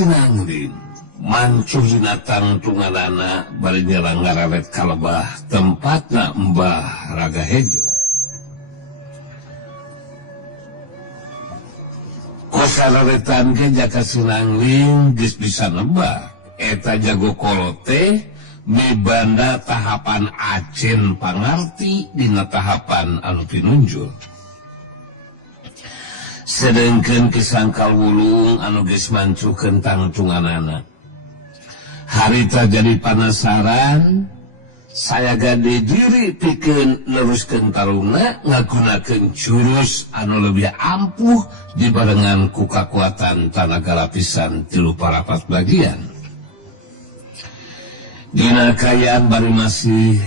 Sinangling mancuh jinatang tunganana bari nyerang ngarawet kalebah tempatna Mbah Raga Hejo. Kosararetan ke jaka Sinangling geus bisa nebak eta jago kolote mibanda tahapan acen pangarti dina tahapan anu pinunjul. Sedengkeun kisangkal wulung anu geus mancuh kentang tunganana. Harita jadi penasaran, saya gade diri pikeun neruskeun tarungna ngagunakeun jurus anu lebih ampuh dibarengan ku kakuatan tanaga lapisan 34 bagian. Dina kayaan bari masih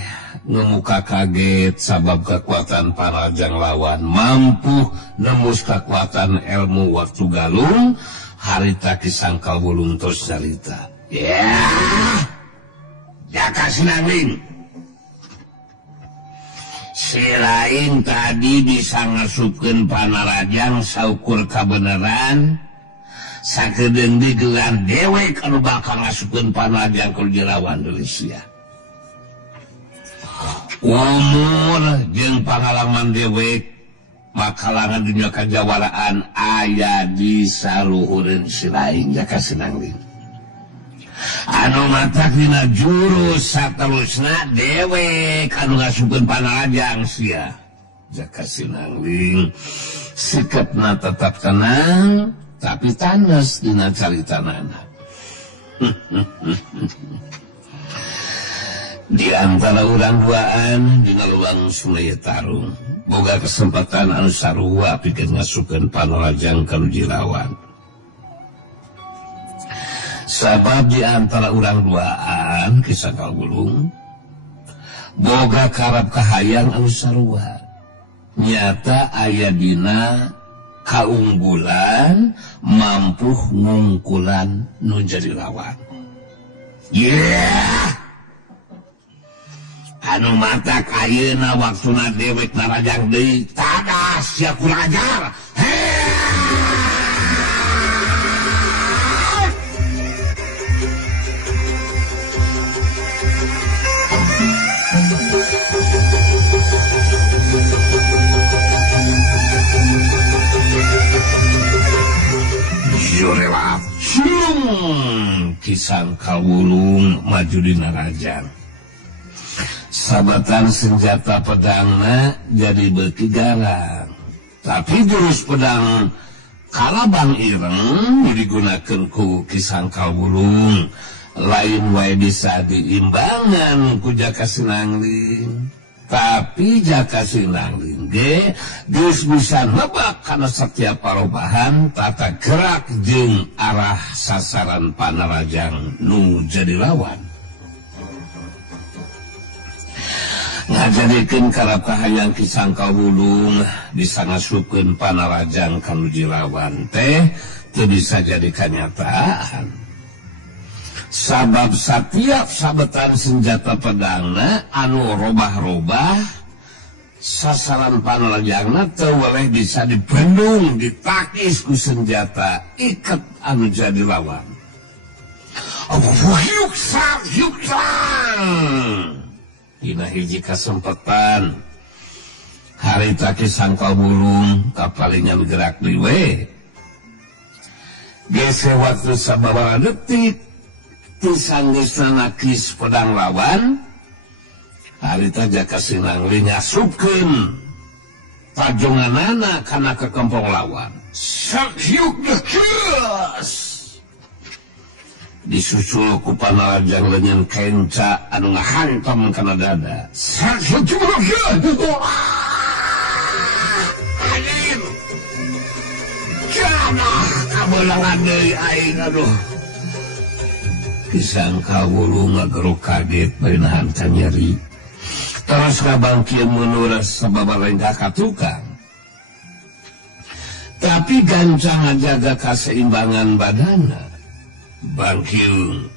ngemuka kaget sabab kekuatan parajang lawan mampu nembus kekuatan ilmu waktu galung. Harita kisangkal wulung terus cerita, ya jaka Sinangling si lain tadi bisa ngasupkeun panarajang saukur kabeneran sakedeung digelar dewek anu bakal ngasupkeun panarajang ku jelawan deui sia. Umur jeung pengalaman dewek makalangan dunia kajawaraan aya di saluhureun si lain jaka Sinangling. Anu matak dina jurus saterusna dewek anu ngasupkeun panarajang sia. Jaka Sinangling sikapna tetap tenang tapi tanes dina caritanana. Di antara urang duaan dina luang Sungai Tarung boga kesempatan anu sarua pikeun ngasupkeun panarajang ka Jelawan. Sabab di antara urang duaan kisangkal wulung boga karab kahayang anu sarua nyata aya dina kaunggulan mampu ngungkulan nu jadi lawan. Yeah! Anu matak ayeuna waktuna dewek narajang deui tadas sia kurajar. Jorelap kisangkal wulung maju di narajang. Sabatan senjata pedangna jadi beuki garang, tapi jurus pedang kalabang ireng digunakeun ku kisangkal wulung lain wae bisa diimbangan ku jaka Sinangling. Tapi jaka Sinangling ge geus bisa nebak kana setiap parobahan tata gerak jeung arah sasaran panarajang nu jadi lawan. Ngajadikeun karab kahayang kisangkal wulung bisa ngasupkeun panarajang ka Jelawan teh teu bisa jadi kanyataan. Sabab setiap sabetan senjata pedangna anu robah-robah sasaran panarajangna teu weleh bisa dibendung ditakis ku senjata iket anu jadi lawan. Dina hiji kasempatan harita kisangkal wulung kapalinya bergerak liwe gese waktu sababaraha detik tisanggeusna nakis pedang lawan harita jaka Sinangling ngasupkeun pajonganana kana kekempong lawan sakyuk geus disusul ku panarajang leungeun kenca anu ngahantam kana dada. Anjing. Kana kabelangan deui aing aduh. Kisangkal wulung ngageruk kaget bari nahan ka nyeri. Terus ngabangkieun menuras sababaraha ka tukang. Tapi gancang ngajaga kaseimbangan badanna. Bangkiung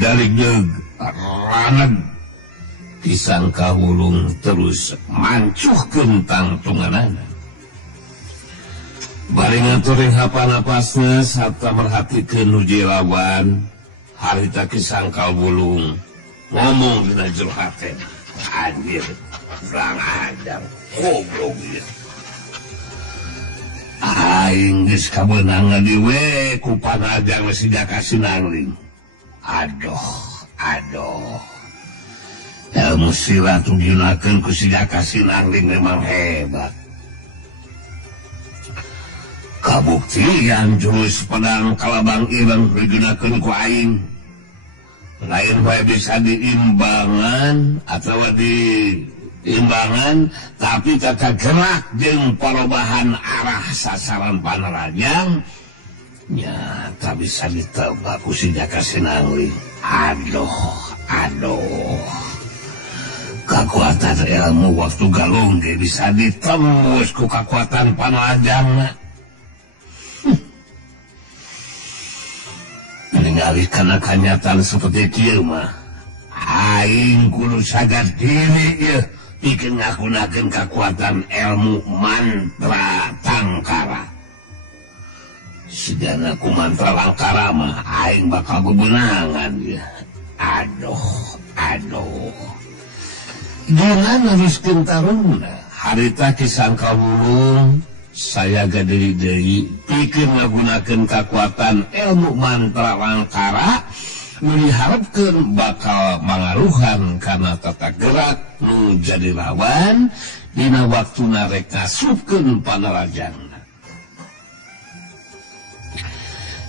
daligeg raneg kisangkal wulung terus mancuh kentang tunganana. bari ngaturing hapa-napasna sarta merhatikeun nuji lawan harita kisangkal bulung ngomong dina jero hate anjir kurang ajar goblok ieu aing geus kabeunang ngadiwe ku panajang si Jaka Sinangling aduh ilmu silat digunakeun ku si Jaka Sinangling memang hebat kabuktian jurus pedang kalabang ireng digunakeun ku aing lain bae bisa diimbangan atau diimbangan tapi tata gerak jeung parobahan arah sasaran panerajang nyata bisa ditebak ku si Jaka Sinangling aduh kekuatan ilmu waktu galung ge bisa ditembus ku kekuatan panerajangna ningali kana kanyataan seperti kieu mah aing kudu sadar diri ieu pikeun ngagunakeun kekuatan ilmu mantra tangkara sigana ku mantra langkara mah aing bakal bebenangan ya aduh gila neruskeun tarungna harita kisangka wulung saya gadiri deui pikeun ngagunakeun kekuatan ilmu mantra langkara nu diharapkeun bakal mangaruhan kana tata gerak nu jadi lawan dina waktuna rek ngasupkeun panerajangna.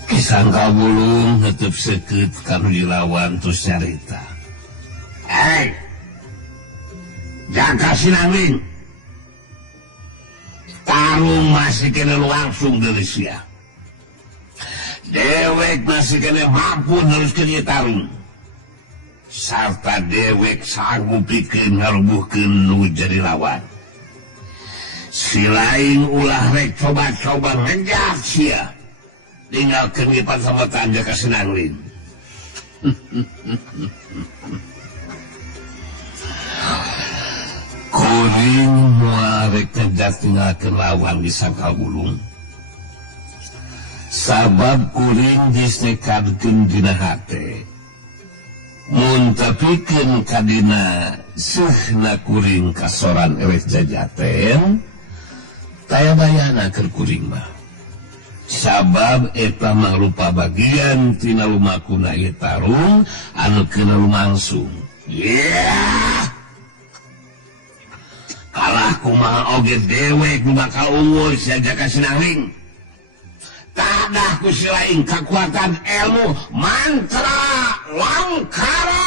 Kisangka wulung heuteub seukeut kanu dilawan tus nyarita. Hei, Jaka Sinangling, tarung masih kena langsung dari sia. Dewek masih kena mampu neruskeun ieu tarung. Sarta dewek sanggup pikeun ngarubuhkeun nu jadi lawan. Si lain ulah rek coba-coba ngejar sia. Tinggalkeun ngipan sama Jaka Sinangling. Kuring moal rek ngejar tinggalkeun lawan di Sangkawulung. Sabab kuring geus nekadkeun dina hate. Mun tapikeun kadina seuhna kuring kasoran eleh jajaten, taya bayana keur kuring mah. Sabab eta mangrupa bagian tina lumakuna ieu tarung anu kena lumangsung. Kalah kumaha oge dewek nu bakal unggul si Jaka Sinangling. Tadah ku si lain kekuatan ilmu mantra langkara.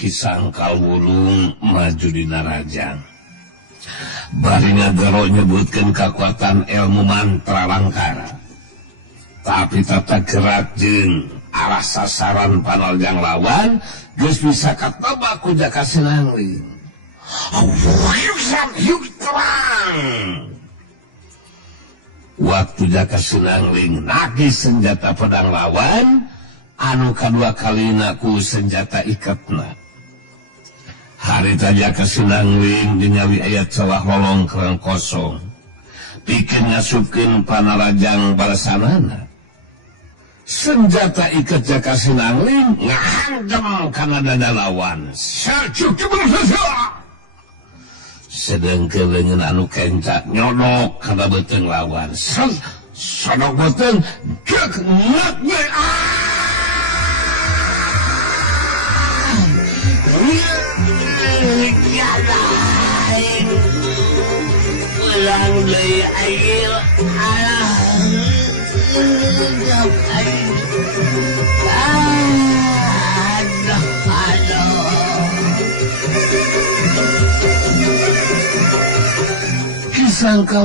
Kisangka wulung maju di narajang. Bari ngagaro nyebutkeun kekuatan ilmu mantra langkara. Tapi tata gerak jeung arah sasaran panerajang lawan geus bisa katebak ku Jaka Sinangling. Hiuk terang. Waktu Jaka Sinangling nagih senjata pedang lawan anu kadua kalina ku senjata iketna. Harita Jaka Sinangling dinyawi aya celah lolong kerang kosong. Pikeun ngasupkeun panerajang balasanana. Senjata iket Jaka Sinangling ngahandem kana dada lawan. Sarcuk cebersasa. Sedengkeun leungeun anu kencak nyodok kana beuteung lawan. Sodok beuteung geuk ngeuk pulang dari air Kisangka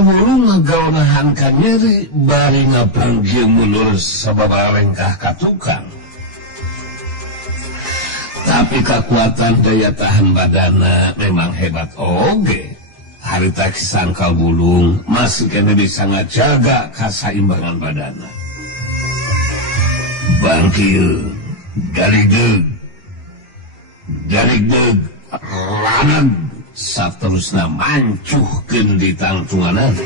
Wulung ngagaunahan ka nyeri bari ngapanggil mundur sababa rengkah ka tukang. Tapi kekuatan daya tahan badana memang hebat oge. Harita Kisangka Wulung masih kena bisa ngajaga kasaimbangan badana. Bangkil, galigeg, raneg, saterusna mancuhkeun di tangtunganan.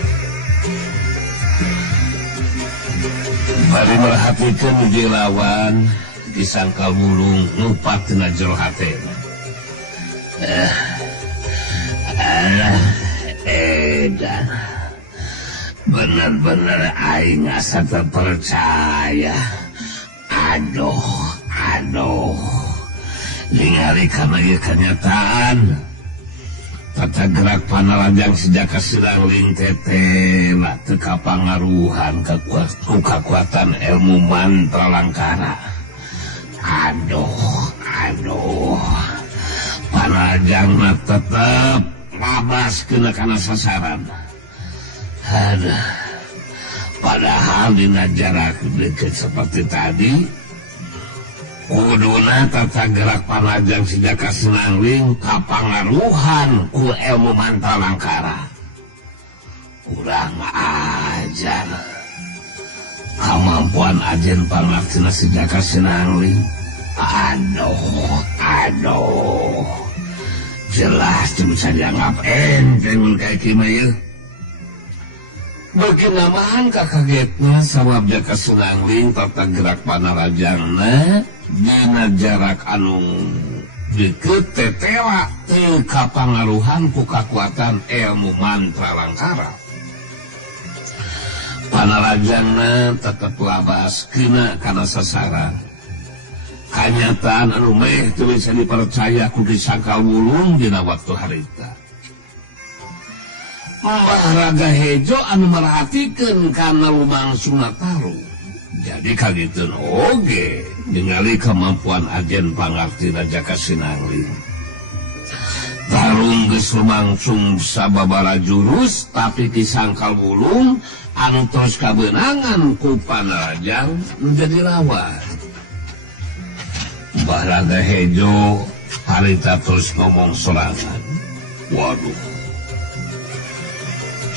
Bari merhatikeun uji lawan Kisangka Wulung ngupat tina jero hatena. Edan bener-bener aing asa terpercaya. Aduh ningali kana ieu kenyataan tata gerak Panarajang sejak Sinangling tetela teu kapangaruhan kekuatan ilmu mantra langkara. Aduh Panarajang mah tetep labas kena kana sasaran. Padahal dina jarak deket seperti tadi kuduna tata gerak Panarajang sejak Sinangling kapangaruhan ku ilmu mantra langkara. Kurang ajar kemampuan ajen pangartina sejak Sinangling. Aduh jelas bisa dianggap enteng kayak gimana. Bagi namaan kakagetna sabab jaka Sinangling tata gerak Panarajangna dina jarak anu deket tetela teu kapangaruhan ku kekuatan ilmu mantra langkara. Panarajangna tetep labas kena kana sasaran. Kanyataan anu meh teu bisa dipercaya ku Kisangka Wulung dina waktu harita. Mbah Raga Hejo anu merhatikeun kana lumangsungna tarung. Jadi kagiteun oge ningali kemampuan ajen pangartina jaka Sinangling. Tarung geus lumangsung sababaraha jurus tapi Kisangka Wulung anu tos kabeunangan ku Panarajang menjadi lawan. Mbah Raga Hejo harita terus ngomong sorangan. Waduh,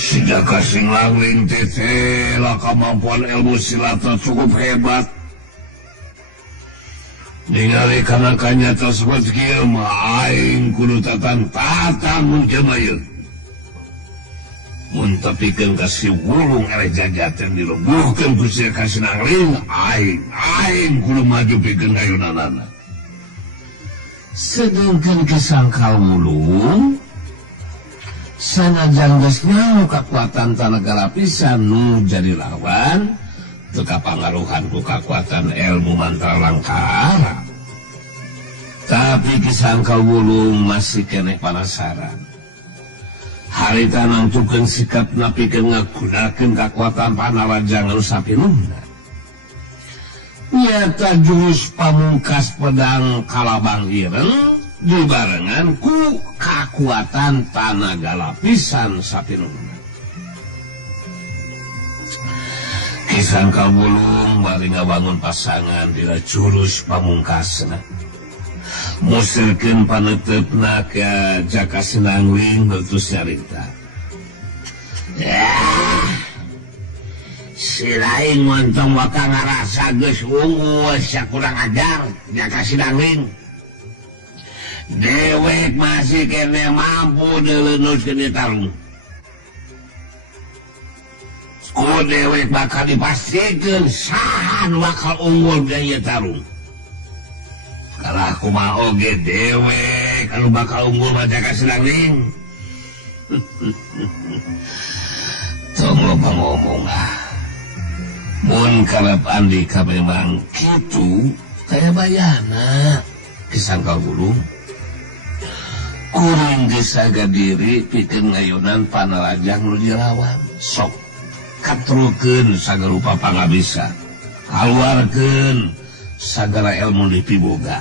sejak Sinangling tetela kemampuan ilmu silatna cukup hebat. Ningali kana kanyata seperti kieu mah aing kudu tatang menjelma ieu. Mun tapikeun ka si Wulung eleh jajaten dilumbuhkeun ku ka Sinangling, aing kudu maju pikeun ngayunanana. Sedangkan Kisangka Wulung sanajan geus nyaho kekuatan tenaga lapisan nu jadi lawan teu kapangaruhan ku kekuatan ilmu mantra langkara. Tapi Kisangka Wulung masih keneh penasaran. Harita nangtukeun sikapna pikeun ngagunakeun kekuatan Panarajang anu sapinunna. Nyata jurus pamungkas pedang Kalabang Ireng dibarengan ku kekuatan tenaga lapisan sapinunna. Kisangka Wulung bari ngabangun pasangan dina jurus pamungkasna. Musirkeun paneutepna ka jaka Sinangling terus nyarita. Si lain montong waka ngarasa geus unggul sia kurang ajar jaka Sinangling. Dewek masih kene mampu deuleunuskeun di tarung. Ku dewek bakal dipastikeun sahan bakal unggul di ieu tarung. Kalah kumaha oge dewek anu bakal unggul mah jaka Sinangling. Tong loba ngomong mun kalep andika memang kitu kaya bayana Kisangka Wulung. Kuring geus saga diri pikeun ngayunan Panarajang nu dilawan. Sok katrukeun sagala rupa pangabisa, kaluarkeun sagala ilmu dipiboga.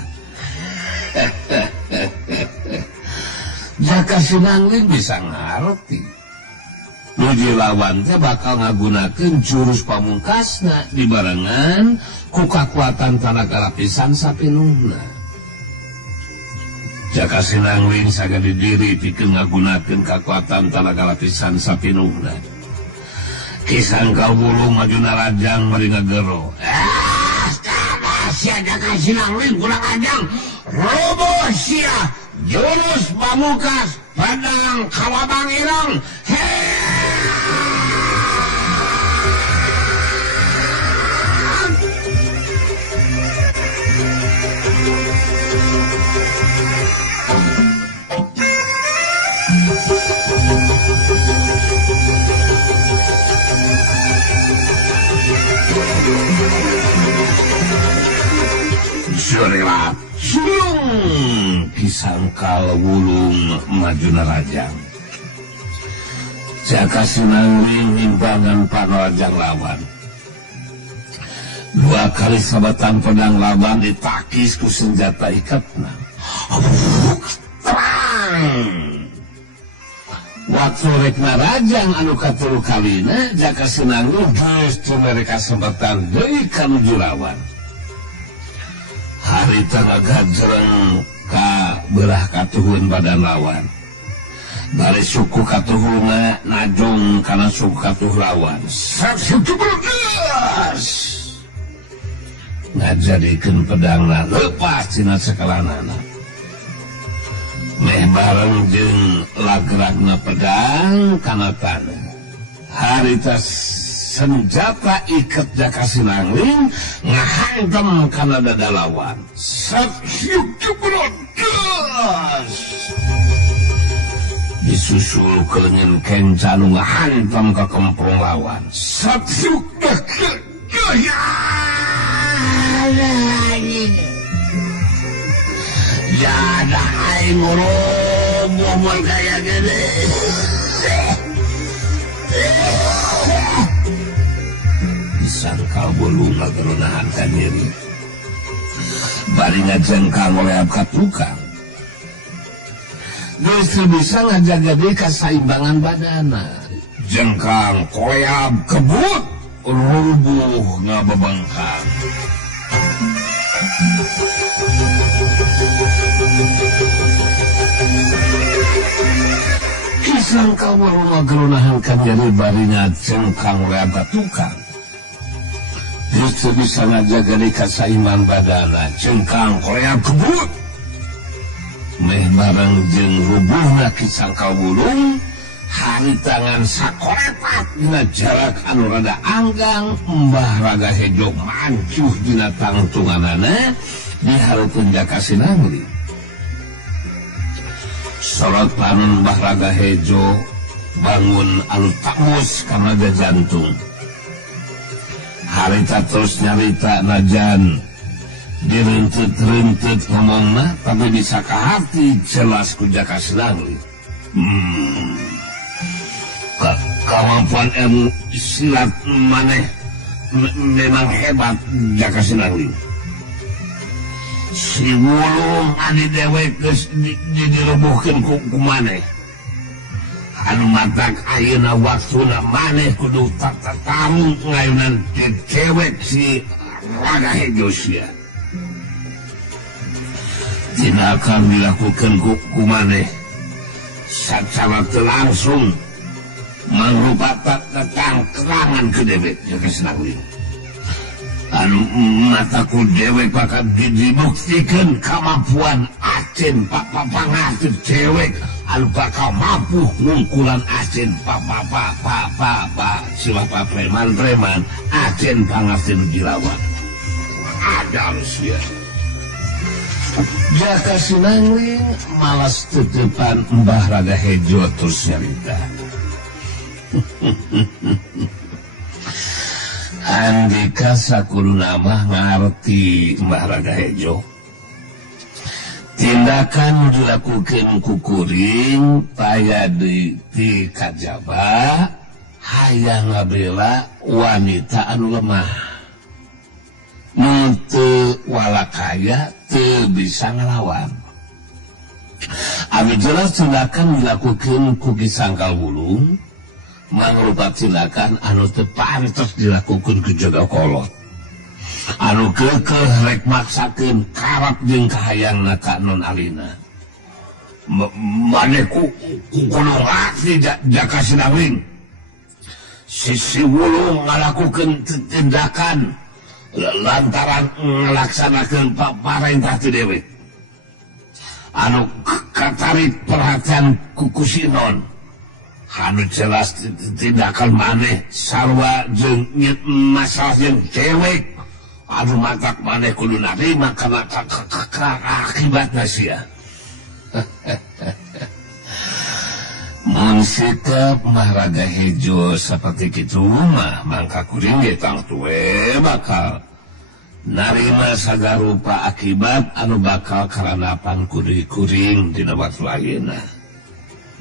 Jaka Sinangling bisa ngarti nuju lawan teh bakal ngagunakeun jurus pamungkasna dibarengan ku kakuatan tenaga lapisan sapinuhna. Jaka Sinangling sagede diri pikeun ngagunakeun kakuatan tenaga lapisan sapinuhna. Ki Sangkal Wulung majuna rajang bari ngagero. Sia Jaka Sinangling kurang ajang roboh sia jurus pamungkas Padang Kalabang Ireng. Surila Sulung Ki Sangkal Wulung majuna rajang. Jaka Sinangling nimbangan panrajang lawan. 2 kali sabatan pedang lawan ditakis ku senjata ikatna. Terang. Waktu rekna rajang anu katulu kalina Jaka Sinangling justru mereka kesempatan deui kanuju lawan. Harita ngagajreng ka belah katuhun badan lawan. Dari suku katuhuna najong kana suku katuh lawan. Suku bergas. Ngajadikeun pedangna lepas tina sekalanana. Meh bareng jeung lagragna pedang kana tanah. Harita senjata ikat Jaka Sinangling ngahantam kana dada lawan. Sakyuk keberodas disusul kelengen kencanu ngahantam ke kempong lawan. Sakyuk kegaya jada aing ngomong kaya gede. Sangkal Wulung ngagerunahan ka diri bari ngajengkang oleh abka tukang justru bisa ngajaga deui kasaimbangan badana. Jengkang koleab kebut rubuh ngababangkang. Ki Sangkal Wulung ngagerunahan ka diri bari ngajengkang oleh abka tukang justru bisa ngajaga deui kasaiman badana. Jengkang koleab kebut meh bareng jeung rubuhna Ki Sangkal Wulung hari tangan sakolepat dina jarak anu rada anggang. Mbah Raga Hejo mancuh dina tangtunganana dihareupeun Jaka Sinangling. Sorot panon Mbah Raga Hejo bangun anu tamus karena ada jantung. Harita terus nyarita najan direntut-rentut ngomongna tapi bisa ke hati jelas ku Jaka Sinangling. Kemampuan ilmu silat maneh memang hebat Jaka Sinangling. Si Wulung adi dewek geus dirubuhkeun ku maneh. Anu matak ayeuna waktuna maneh kudu tamu ngayunan cewek si Raga Hejo sia. Tidak akan dilakukan ku maneh secara langsung mangrupa tangkrangan ke dewek Jaka Sinangling. Anu mataku dewek bakal dibuktikan kemampuan Acen pangasih cewek anu bakal mampu ngungkulan Acen silah preman Acen pangasih dilawan. Ada manusia. Jaka Sinangling malas tutupan Mbah Raga Hejo terus nyarita. Andika sakuluna mah ngarti Mbah Raga Hejo. Tindakan dilakukan ku kuring paya di kajaba hayang ngabela wanita anu lemah, nu teu walakaya, teu bisa ngelawan. Anu jelas tindakan dilakukan ku Kisangkal Wulung mangrupa tindakan anu teu pantes dilakukan ku Jagakolot. Anu keukeuh rek maksakeun karap jeung kahayangna ka non alina. Maneh kudu ngarti Jaka Sinangling. Si Wulung ngalakukeun tindakan lantaran ngalaksanakeun parentah ti dewe. Anu katarik perhatian ku si Non. Anu jelas tindakan maneh sarua jeung masalah jeung cewek. Anu matak maneh kudu narima karena akibatna sia. Mun sikap Maharaga Hejo seperti kitu mah mangka kuring ge tang tuwe bakal narima sagarupa akibat anu bakal karanapan kuring dina waktu ayeuna.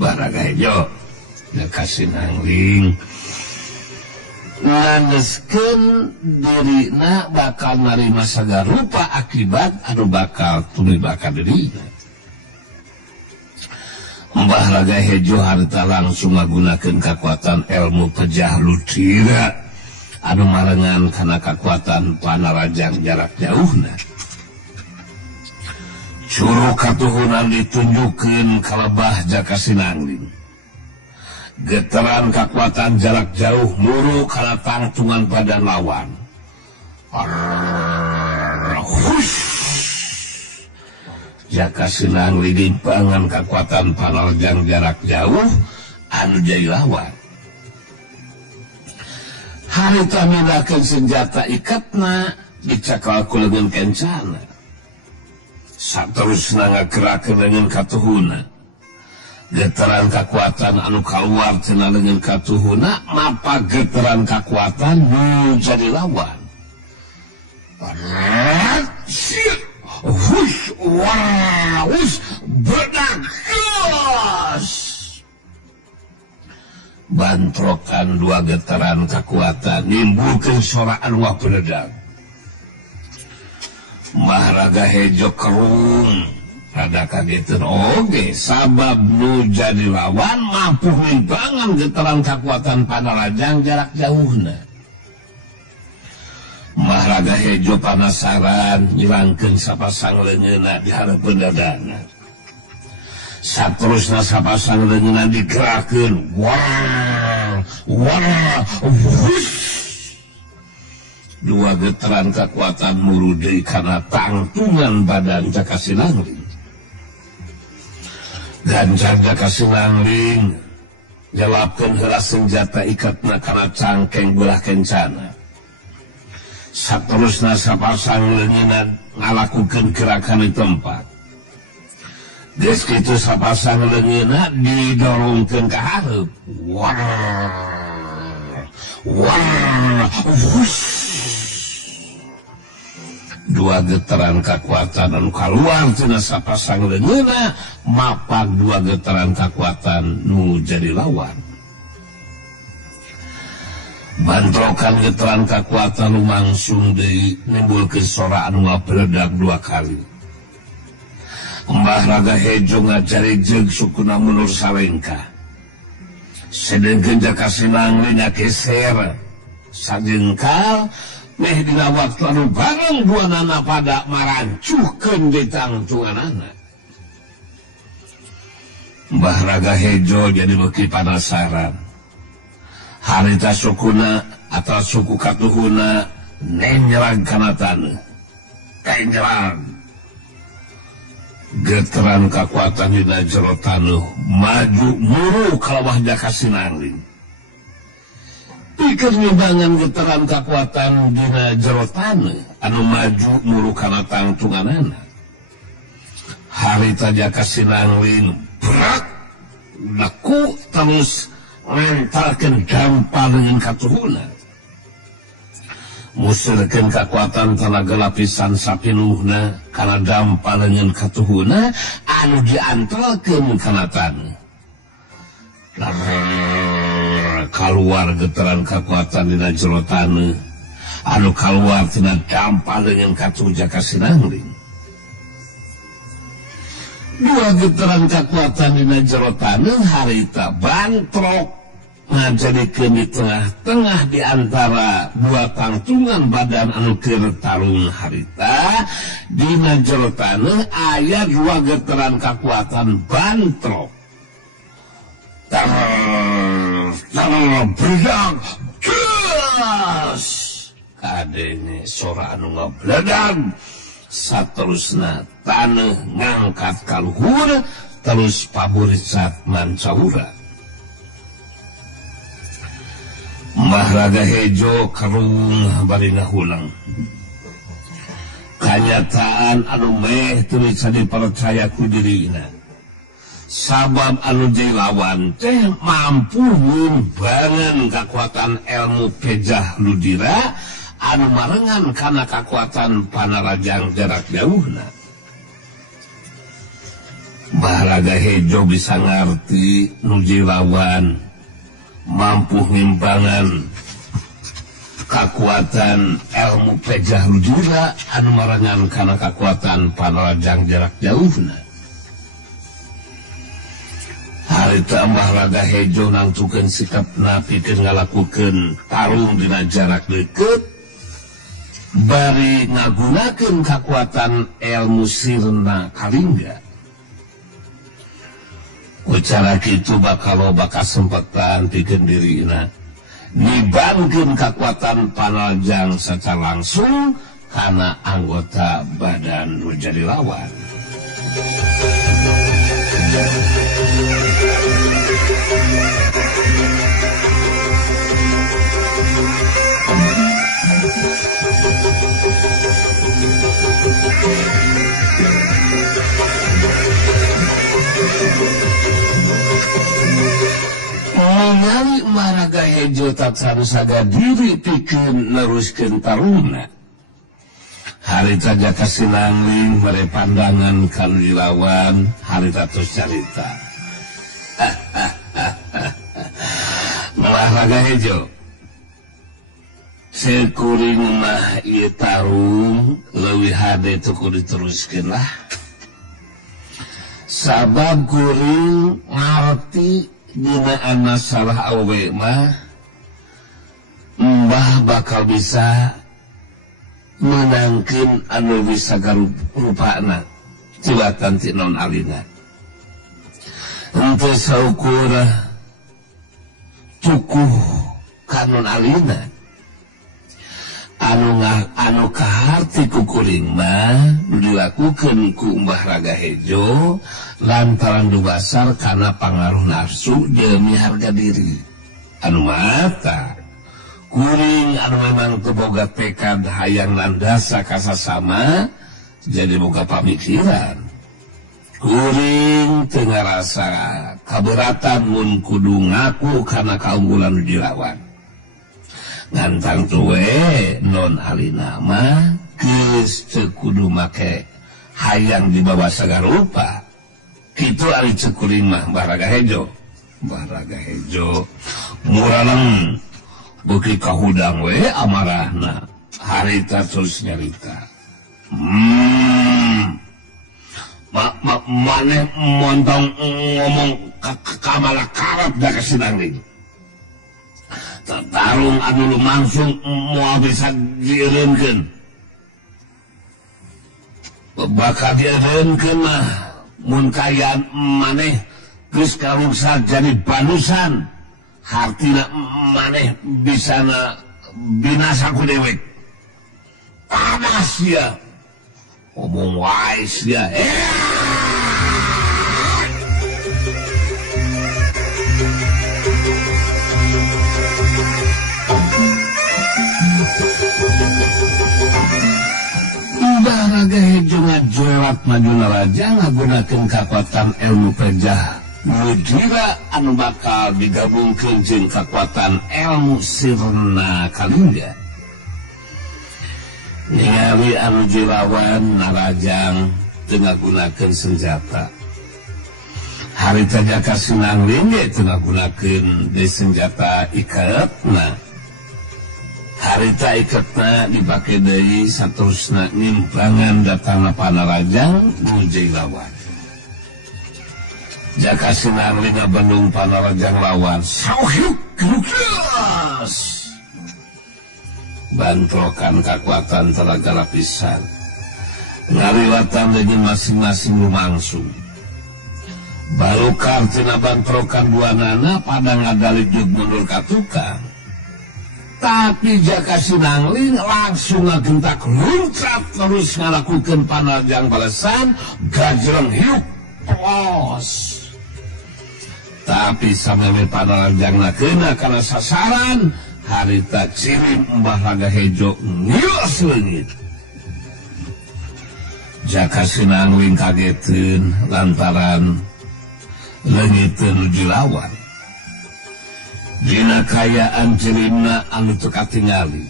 Maharaga Hejo Jaka Sinangling nganeskeun dirina bakal narima sagarupa akibat anu bakal tumibah ka dirina. Mbah Raga Hejo harita langsung ngagunakeun kakuatan ilmu pejah lutira anu marengan kana kakuatan panarajang jarak jauhna. Curug katuhunan ditunjukkeun ka lebah Jaka Sinangling. Getaran kakuatan jarak jauh muru kana tangtungan badan lawan. Hush! Jaka Sinangling dimpangan kekuatan panarajang jarak jauh anu jadi lawan. Harita mindakeun senjata ikatna dicakal ku leungeun kencana. Saterusna ngagerakeun leungeun katuhuna. Getaran kekuatan anu kaluar tina leungeun katuhuna mapa getaran kekuatan nu jadi lawan. Hush, wah, hush, bedak, bantrokan dua getaran kekuatan nimbulkeun soraan wah bedak. Maharaga Hejo kerung rada kageteun oge sabab nu jadi lawan mampu nimbangan getaran kekuatan panarajang jarak jauhna. Maharaga Hejo panasaran nyirangkeun sapasang leungeunna di hareupeun dadana. Saterusna sapasang leungeunna digerakkeun. Wah, wush. Dua getaran kekuatan muru deui kana tangtungan badan Jaka Sinangling. Dan Jaka Sinangling jalapkeun heula senjata ikatna kana cangkeng belah kencana. Saterusna sapasang leungeunna ngalakukeun gerakan di tempat. Geus kitu sapasang leungeunna didorongkeun ka hareup. Dua getaran kekuatan anu kaluar tina sapasang leungeunna mapak dua getaran kekuatan nu jadi lawan. Bantrokan getaran kekuatan lumangsung deui nimbulkeun sora anu ngabeledak dua kali. Mbah Raga Hejo ngajarijeg sukuna mundur salengka. Sedengkeun Jaka Sinangling geser sajengkal meh dina waktu anu bareng duanana pada marancuhkeun di tangtunganana. Mbah Raga Hejo jadi beuki panasaran. Harita sukuna atau suku katuhuna nenyelang kana taneuh. Kenyelang. Getaran kekuatan dina jero taneuh maju muru ka lawah Jaka Sinangling. Pikeun nimbangan getaran kekuatan dina jero taneuh anu maju muru kana tangtunganana. Harita Jaka Sinangling berat laku terus ngantalkeun dampal dengan katuhuna. Musirkeun kekuatan tenaga lapisan sapinuhna kana dampal dengan katuhuna anu diantelkeun kana taneuh. keluar getaran kekuatan dina jero taneuh anu keluar tina dampak dengan katuja kasinangling. Dua getaran kekuatan dina jero taneuh harita bantrok ngajadikeun di tengah-tengah di antara dua tangtungan badan anu keur tarung harita dina jero taneuh aya dua getaran kekuatan bantrok. Bedak gas kadene sora anu ngabledag saterusna taneuh ngangkat ka luhur terus paburisat mancaura. Mbah Raga Hejo karung bari ngahulang kanyataan anu meh teu bisa dipercaya ku dirina. Sabab anu jadi lawan teh mampu ngimbangan kekuatan ilmu pejah ludira anu marengan karena kekuatan panarajang jarak jauhna. Mbah Raga Hejo bisa ngerti nu jadi lawan mampu ngimbangan kekuatan ilmu pejah ludira anu marengan karena kekuatan panarajang jarak jauhna. Harita Mbah Raga Hejo nangtukeun sikapna pikeun ngalakukeun tarung dina jarak deukeut bari ngagunakeun kekuatan ilmu sirna kalingga. Ku cara kitu bakal loba kasempatan pikeun dirina nibangkeun kekuatan panajang secara langsung kana anggota badan nu jadi lawan. Mengali Mbah Raga Hejo tak saga diri pikeun neruskeun tarungna. Harita jaka sinangling mere pandangan kanu dilawan harita terus carita. Mbah Raga Hejo sekuring mah ieu tarung leuwih hade teu kudu diteruskeun lah. Sabab kuring ngarti dina masalah awe mah Mbah bakal bisa menangkin anu bisa garupana cilatan ti non alina ente saukura tukuh kanon alina anu kaharti kukuring mah dilakukeun ku Mbah Raga Hejo lantaran dubasar karena pengaruh nafsu demi harga diri anu mata kuring anu memang teboga tekad hayang landasa kasasama jadi boga pamikiran kuring teu ngarasa kaberatan mun kudu ngaku karena kaunggulan dilawan ngantang tuwe non alina mah geus teu kudu make hayang dibawa sagarupa kitu ari cekuring mah Mbah Raga Hejo. Mbah Raga Hejo muralem beuki kahudang we amarahna harita terus nyarita. Maneh montong ngomong kamala karap da kasinangling. Tarung anu lumangsung moal bisa dieureunkeun. Bakal dieureunkeun mah mun kayaan maneh geus kalungsa jadi banusan hartina maneh bisana binasa ku dewek panas ya omong wae sia Mbah Raga Hejo ngajolat majuna raja ngagunakeun kekuatan ilmu pejah ludira anu bakal digabungkeun jeung kekuatan ilmu sirna kalingga. Ningali anu jilawan narajang teu ngagunakeun senjata. harita Jaka Sinangling itu ngagunakeun di senjata ikatna. Harita ikatna dipake deui saterusna nyimpangan datangna Panarajang nuju lawan. Jaka Sinangling ngabendung Panarajang lawan. Sauhyuk keras. Bantrokan kekuatan tenaga lapisan. Ngariwatan dengan masing-masing lumangsung. Balukar tina bantrokan buanana pada ngadalik mundur ka tukang. Tapi Jaka Sinangling langsung ngagentak loncat terus ngalakukeun Panarajang balasan gajreng hiuk plos. Tapi sameme Panarajangna keuna kana sasaran, harita cirim Mbah Ragahejo ngios leungit. Jaka Sinangling kageteun lantaran leungiteun nuju lawan. Dina kayaan cirimna anu teu katingali,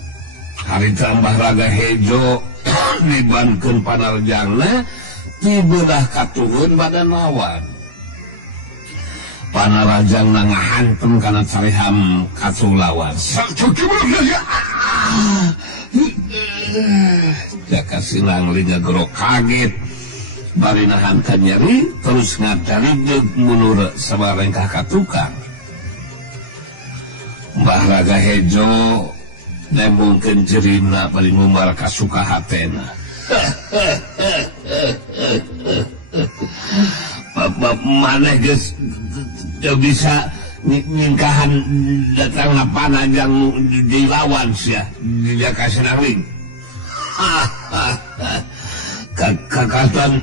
harita Mbah Ragahejo dibankeun Panarajangna ti beunah katuhun badan lawan. Panarajangna ngahantem kana cariham katu lawan. Jaka Sinangling ngagero kaget bari nahankan nyeri terus ngadaligeg mundur sabarengkah ka tukang. Mbah Ragahejo nembungkeun jerimna bari ngumbar ka sukahatena. Bapak maneh geus teu bisa nyingkahan datangna Panarajang dilawan sia di Jaka Sinangling. Kakasan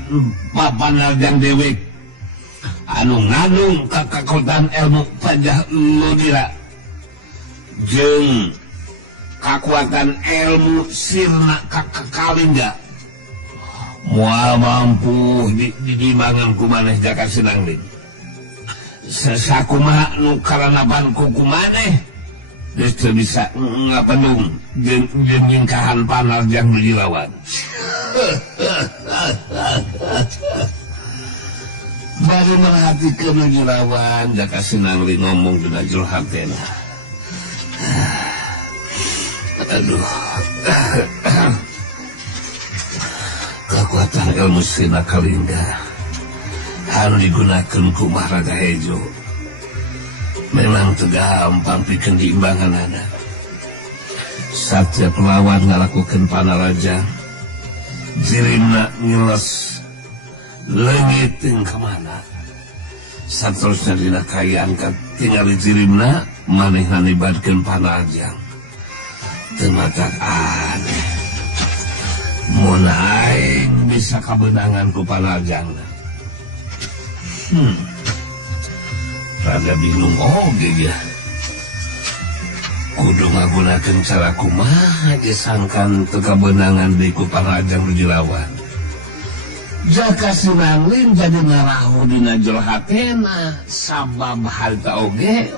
Panarajang dewek anu nganung kakakotan ilmu pajah ludira jeung kakuatan ilmu sirna kakalingga moal mampu dimangan ku maneh Jaka Sinangling. Sakumaha nu karanaban ku maneh geus teu bisa ngapendung jeung nyingkahan Panarajang nu dilawan. Baru merhatikeun nu dilawan, Jaka Sinangling ngomong dina jero hatena. Aduh. Kekuatan ilmu sirna kalingga anu digunakeun ku Mbah Ragahejo memang teu gampang pikeun diimbanganana. Satiap lawan ngalakukeun Panarajang, jirimna nyeles leungit teuing ka mana. Saterusna dina kayaan tingali jirimna manehna nibatkeun Panarajang. Teu matak aneh. Mun aing bisa kabeunangan ku Panarajangna. Rada bingung oge ya. Kudu ngagunakeun cara kumaha ge sangkan teu kabeunangan deui ku Panarajang nu dilawan. Jaka Sinangling jadi naraho dina jero hatena sabab harita oge